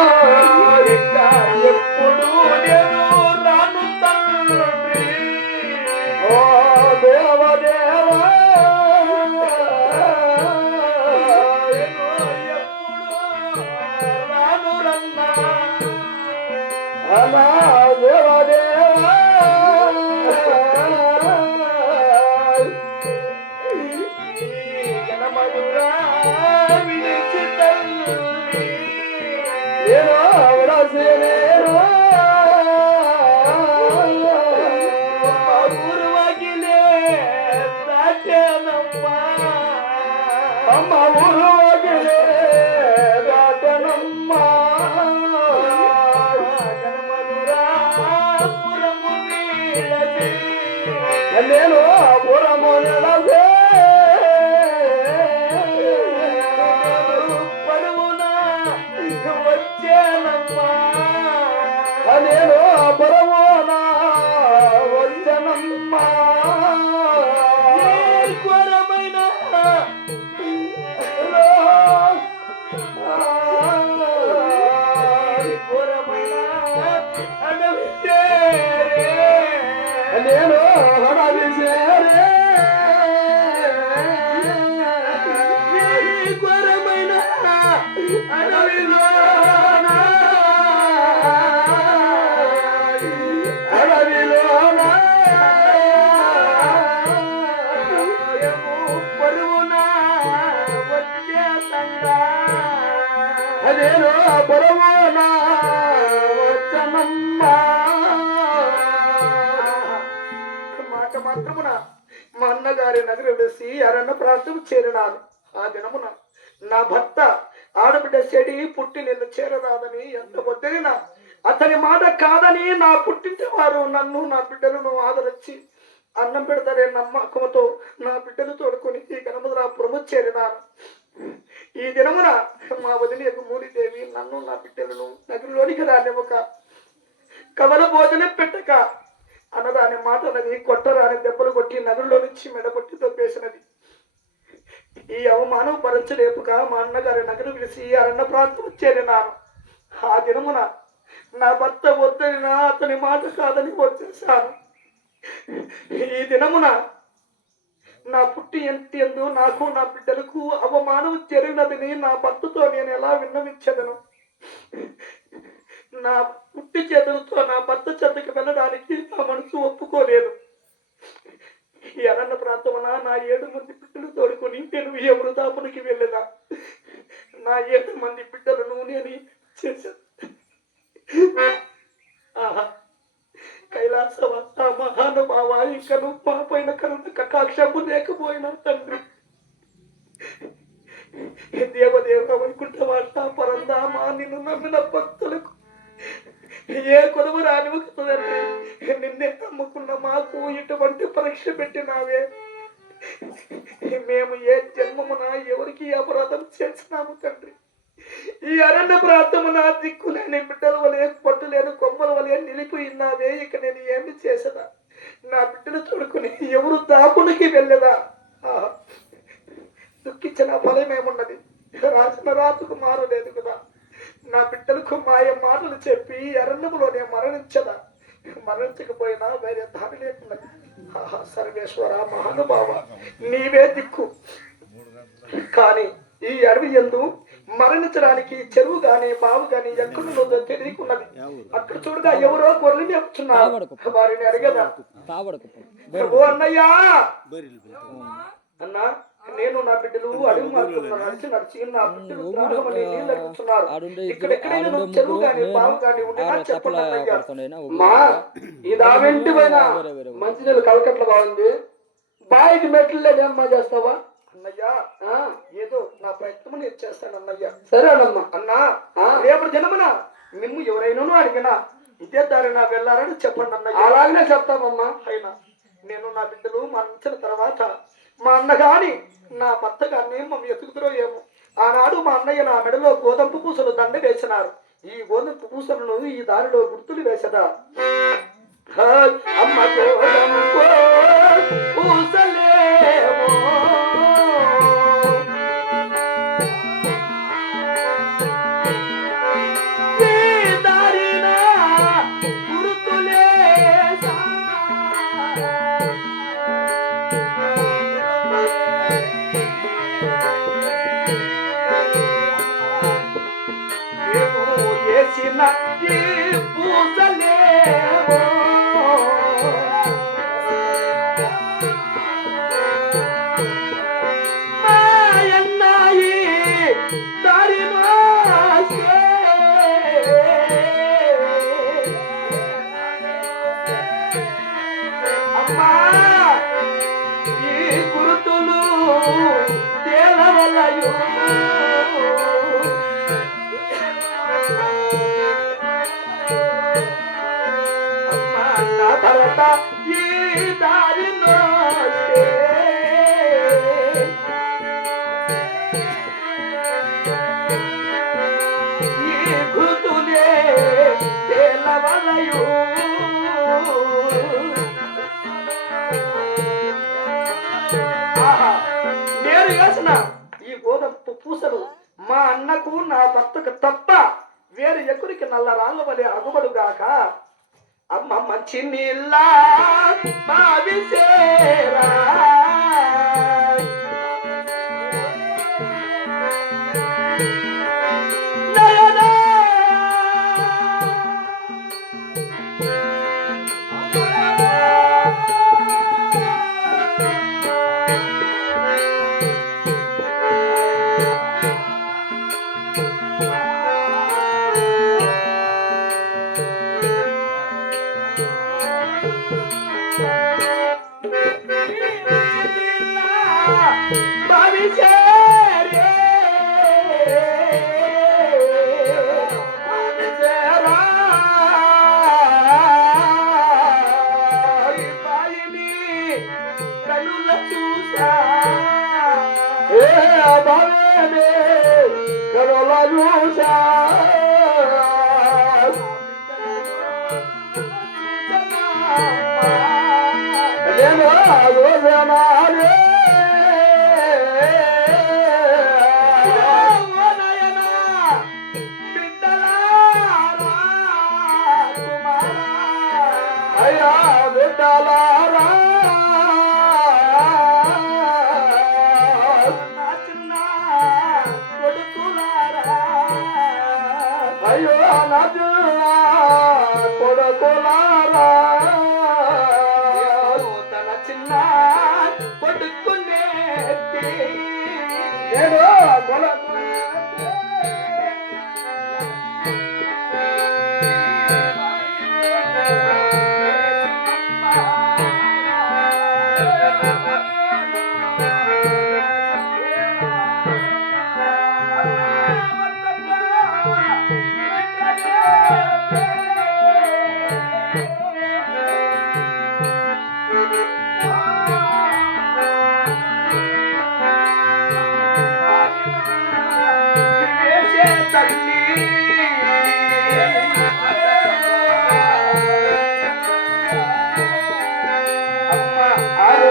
ఎప్పుడు నేను రాను తండ్రి ఓ దేవదేవా ఎప్పుడు రాను రన్నా అలా దేవదేవా జనమధురా విడిచి తల్లి నేను అవడసేనేను మా ఊరు వగిలే దాటేనమ్మా అమ్మ ఊరు వగిలే దాటనమ్మా జనమధురా పురము వీడది నేను పురము నిలసే వచ్చేనమ్మా నేను పరమోనా వచ్చనమ్మా ఘోరమైన ఘోరమైన అడవి నేను అడవి ఘోరమైన అడవిలో నేను పరమోనా వచ్చనమ్మా మాట మాత్రమున మా అన్నగారి నగరు విడిసి అరణ్య ప్రాంతం చేరినాను. ఆ దినమున నా భర్త ఆడబిడ్డ చెడి పుట్టి నిన్ను చేరరాదని ఎంత వద్దగినా అతని మాట కాదని నా పుట్టింటి వారు నన్ను నా బిడ్డలను ఆదరించి అన్నం పెడతారే నమ్మకంతో నా బిడ్డలు తోడుకొని ఈ గణపతిపురము చేరినాను. ఈ దినమున మా వదిలి మూలిదేవి నన్ను నా బిడ్డలను నగరంలోనికి రానివ్వక కవల భోజనం పెట్టక అనరాని మాట అన్నది కొట్టరాని దెబ్బలు కొట్టి నగరంలో నుంచి మెడపట్టి తొప్పేసినది. ఈ అవమానం భరించలేపుగా మా అన్నగారి నగరం విడిసి అరణ్య ప్రాంతం చేరినాను. ఆ దినమున నా భర్త వద్దనినా అతని మాట కాదని వచ్చేసాను. ఈ దినమున నా పుట్టి ఎందు నాకు నా బిడ్డలకు అవమానం జరిగినదని నా భర్తతో నేను ఎలా విన్నవించదను? నా పుట్టి చేతులతో నా భర్త చెంతకి వెళ్ళడానికి నా మనసు ఒప్పుకోలేదు. ఈ అరణ్య ప్రాంతమున నా 7 మంది బిడ్డలు తోడుకొని నేను ఏ వృధాపునికి వెళ్ళదా నా 7 మంది బిడ్డలను నేను చేశాను. ఆహా కైలాసవంత మహానుభావ ఇంకను మా పైన కరుణ కటాక్షము లేకపోయినా తండ్రి దేవదేవ వైకుంఠవాస పరందామా నిన్ను నమ్మిన భక్తులకు ఏ కొలువు రానివ్వకదండి. నిన్నే నమ్ముకున్న మాకు ఇటువంటి పరీక్ష పెట్టినావే. మేము ఏ జన్మమున ఎవరికి అపరాధం చేసినాము తండ్రి? ఈ అరణ్య ప్రాంతమున దిక్కులేని బిడ్డల వలె పట్టులేని కొమ్మల వలె నిలిపోయినావే. ఇక నేను ఏమి చేసదా? నా బిడ్డలు తోడుకుని ఎవరు దాపునికి వెళ్ళదా? దుఃఖించిన ఫలమేమున్నది? రాసిన రాతకు మారలేదు కదా. నా బిడ్డలకు మాయ మాటలు చెప్పి అరణ్యములోనే మరణించదా? మరణించకపోయినా వేరే దారి లేకున్నది. సర్వేశ్వర మహానుభావ నీవే దిక్కు. కానీ ఈ అడవి యందు మరణించడానికి చెరువు గాని బావు గాని ఎక్కడున్నదో తెలియకున్నది. అక్కడ చూడగా ఎవరో గొర్రెలు మేపుతున్నారు. వారిని అడిగదా, ఓ అన్నయ్యా అన్నా నేను నా బిడ్డలు అడవి మార్గంలో నడిచి నా బిడ్డలు త్రాగమని నీళ్ళు అడుగుతున్నారు. ఇక్కడెక్కడైనా చెరువు గాని బావు గాని ఉండినా చెప్పండి అన్నయ్య. మా ఇదా వెంటిపోయినా మంచినీళ్ళు కలకట్ల బాగుంది, బాయికి మెట్లు లేదమ్మా చేస్తావా అన్నయ్యా? ఏదో నా ప్రయత్నం నేను చేస్తాను అన్నయ్య. సరేనమ్మా. అన్నా రేపు జనమున మిమ్ము ఎవరైనా అడిగినా ఇదే దారిన వెళ్ళారని చెప్పండి అన్నయ్య. అలాగనే చెప్తామమ్మా. అయినా నేను నా బిడ్డలు మరణించిన తర్వాత మా అన్న గాని నా భర్త గారిని మమ్మల్ని ఎతుకుతురో ఏమో. ఆనాడు మా అన్నయ్య నా మెడలో గోధుమ పూసలు దండ వేసినారు. ఈ గోధుమ పూసలను ఈ దారిలో గుర్తులు వేసదా? అమ్మ పూసలేమో పూసిన ఈ పూసలేవో మాయన్నాయి దారిలో అమ్మా ఈ గురుతులు తేలవలయు అమ్మా నా భరత ఈ దారిలో ఈ గురుతులే తేలవలయు నేను వేసిన ఈ గోధుమ పూసలు మా అన్నకు నా భర్తకు తప్ప వేరు ఎకురికి నల్ల రాళ్ళ వలె అగుబడుగాక అమ్మ మంచి నీళ్ళ బావిసేరా అయ్యో కొడుకులారా తన చిన్న కొడుకునే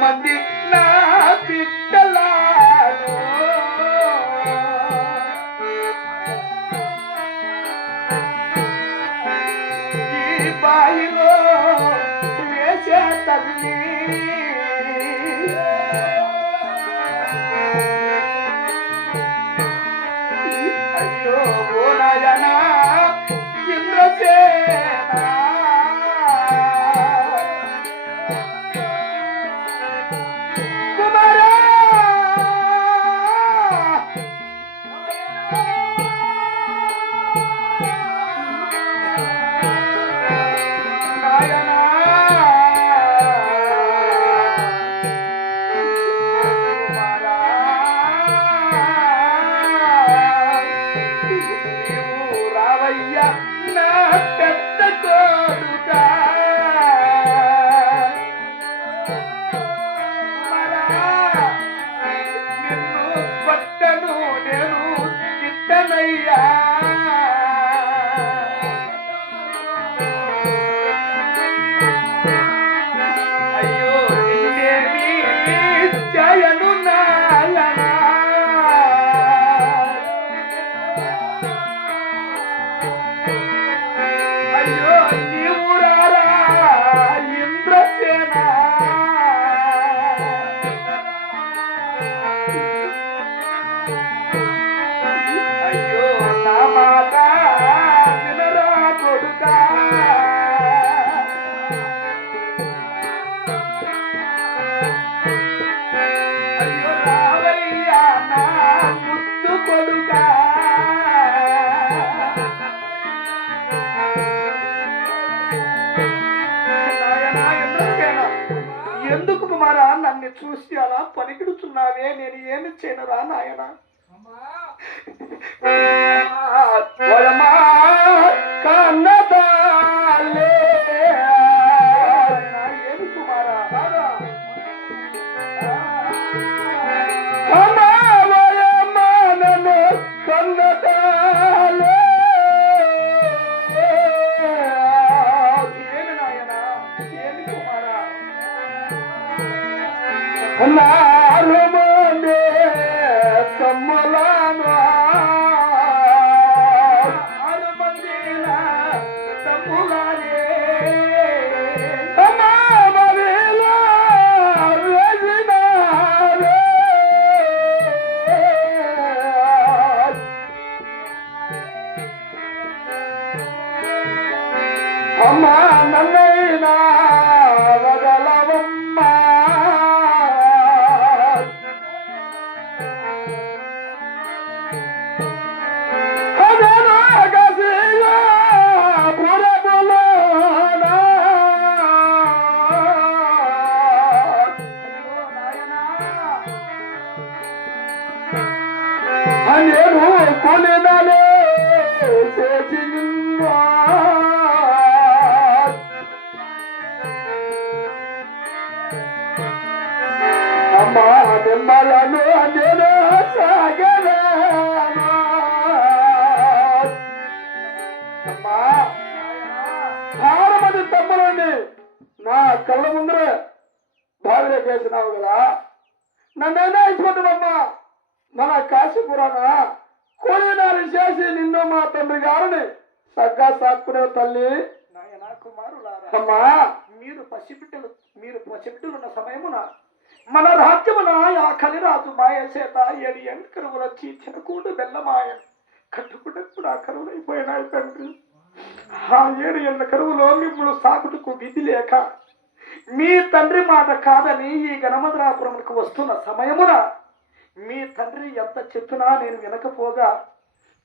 మంది నా బిడ్డలాను ఈ బాయిలో వేసే తల్లి అయ్యో ఓ నాయనా ఇంద్రసేనా అయ్యో నా మాట నన్ను చూసి అలా పనికిడుతున్నావే, నేను ఏమి చేయనురా నాయన? కన్నదాలే ఏమి కుమారా నన్ను కన్నదాలే ఏమి నాయన ఏమి కుమారా? నారు మందే తమ్ములాను ఆరు మందిన తమ్ములానే అమ్మామరిలా వేసినారే అమ్మా నన్నైనా వదలవమ్మా నేను కొలినలే చేసి అమ్మా నిమ్మలను నేను సాగలేను. అమ్మా 6 మంది తమ్ములని నా కళ్ళ ముందరే బావిలో వేసినావు కదా, నన్నైనా ఇష్టపడ్డావమ్మా. మన కాశీపురాన కూలీనాలు చేసి నిన్ను మా తండ్రి గారిని సగ్గా సాక్కునే తల్లి. అమ్మా మీరు పసిబిడ్డలున్న సమయమున మన రాజ్యమున ఆ కలిరాజు మాయ చేత 7 ఎంకరువులు వచ్చి చినకూడు బెల్లమాయ కట్టుకుంటే ఆ కరువులైపోయినాయి తండ్రి. ఆ 7 ఎండ కరువులో మిమ్మల్ని సాకుటకు విధి లేక మీ తండ్రి మాట కాదని ఈ గణమధురాపురంకు వస్తున్న సమయమున మీ తండ్రి ఎంత చెప్పినా నేను వినకపోగా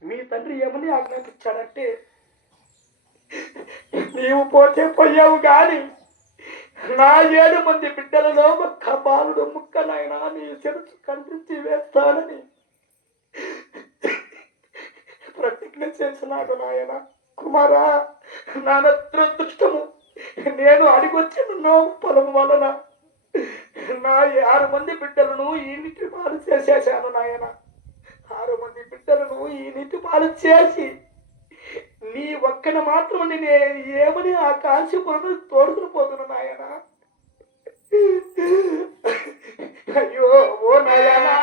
మీ తండ్రి ఏమని ఆజ్ఞాపించాడంటే, నీవు పోతే పోయావు గాని నా 7 మంది బిడ్డలలో ఒక్క బాలుడు ముక్కనైనా నీ చెరుచు కనిపించి వేస్తానని ప్రతిజ్ఞ చేసినాడు నాయన. కుమారా నా దురదృష్టము, నేను అడిగొచ్చిన పొలం వలన నా 6 మంది బిడ్డలను ఈ నీటి పాలు చేసేసాను నాయన. 6 మంది బిడ్డలను ఈ నీటి పాలు చేసి నీ ఒక్కన మాత్రం నేను ఏమని ఆ కాశీపురం తోడుకుని పోతున్నా నాయన. అయ్యో ఓ నాయనా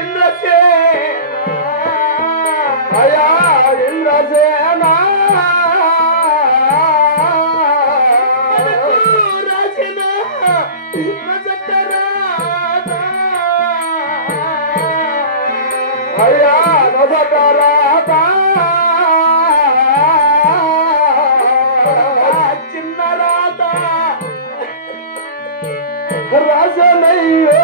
ఇంద్రసేనా, అయా ఇంద్రసేనా అయ్యా నొసటరాదా చిన్న రాత రాజనయ్యో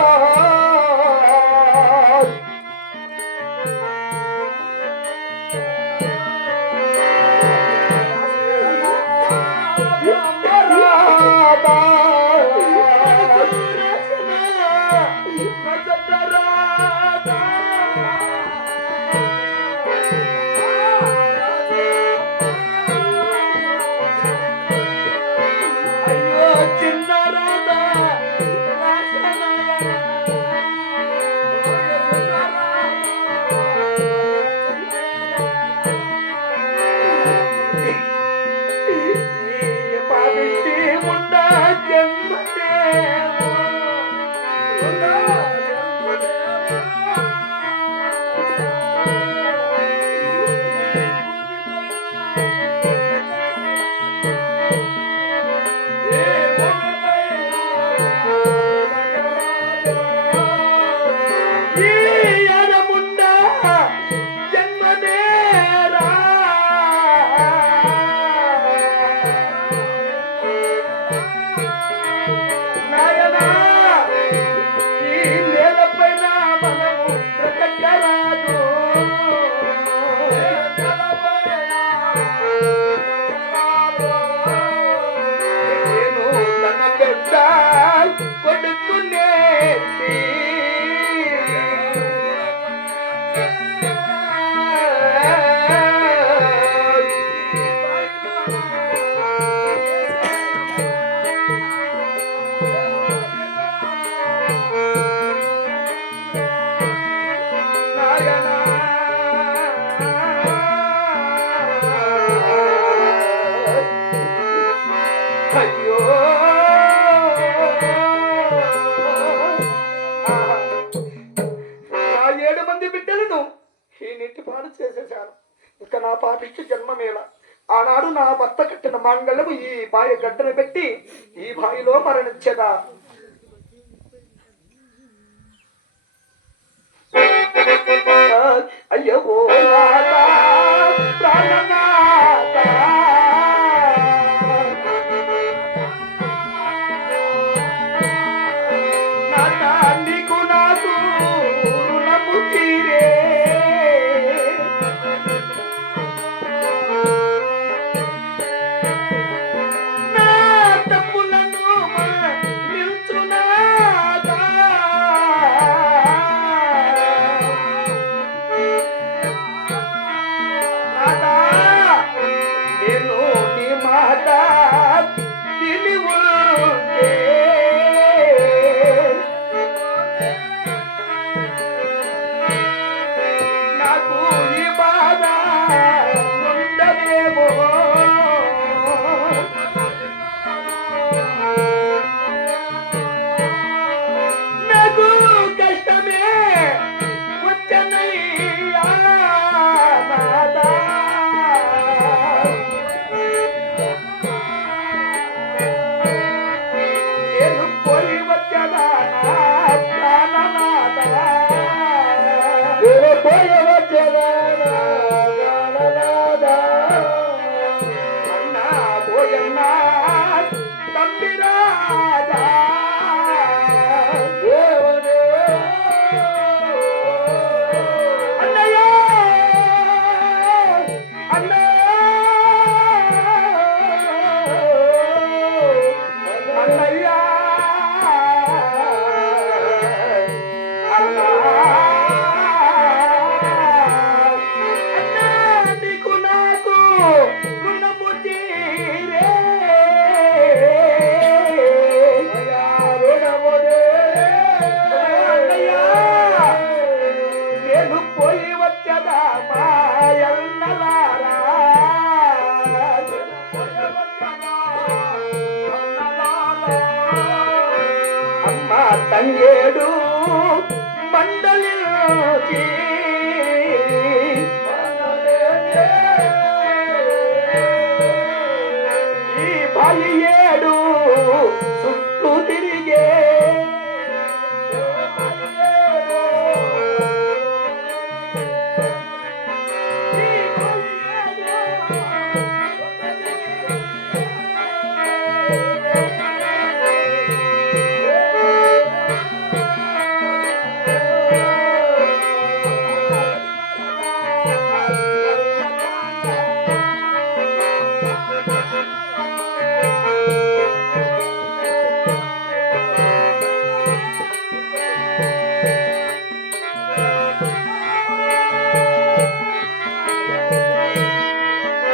నా పాపించి జన్మమేళ ఆనాడు నా భర్త కట్టిన మంగళము ఈ బావి గడ్డను పెట్టి ఈ బావిలో మరణించదా అయ్యో ప్రాణనాథ నీకు నాకు రుణము తీరే నా తప్పులను నిల్చునాదా నేను నీ మాట విని ఉంటే నాకు ఈ బాధ ఉండదేమో నాకు కష్టమే వచ్చనయ్యా నాదా నేను పోయి వచ్చనా ప్రాణనాథ నేను పోయి వచ్చనా ప్రాణనాథ అన్నా పోయన్నా తండ్రిరాజా దేవుడే అన్నయ్య అన్నయ్య నీకు నాకు రుణము తీరే నేను పోయి వచ్చదా మాయన్నలారా అమ్మ తంగేడు మండలి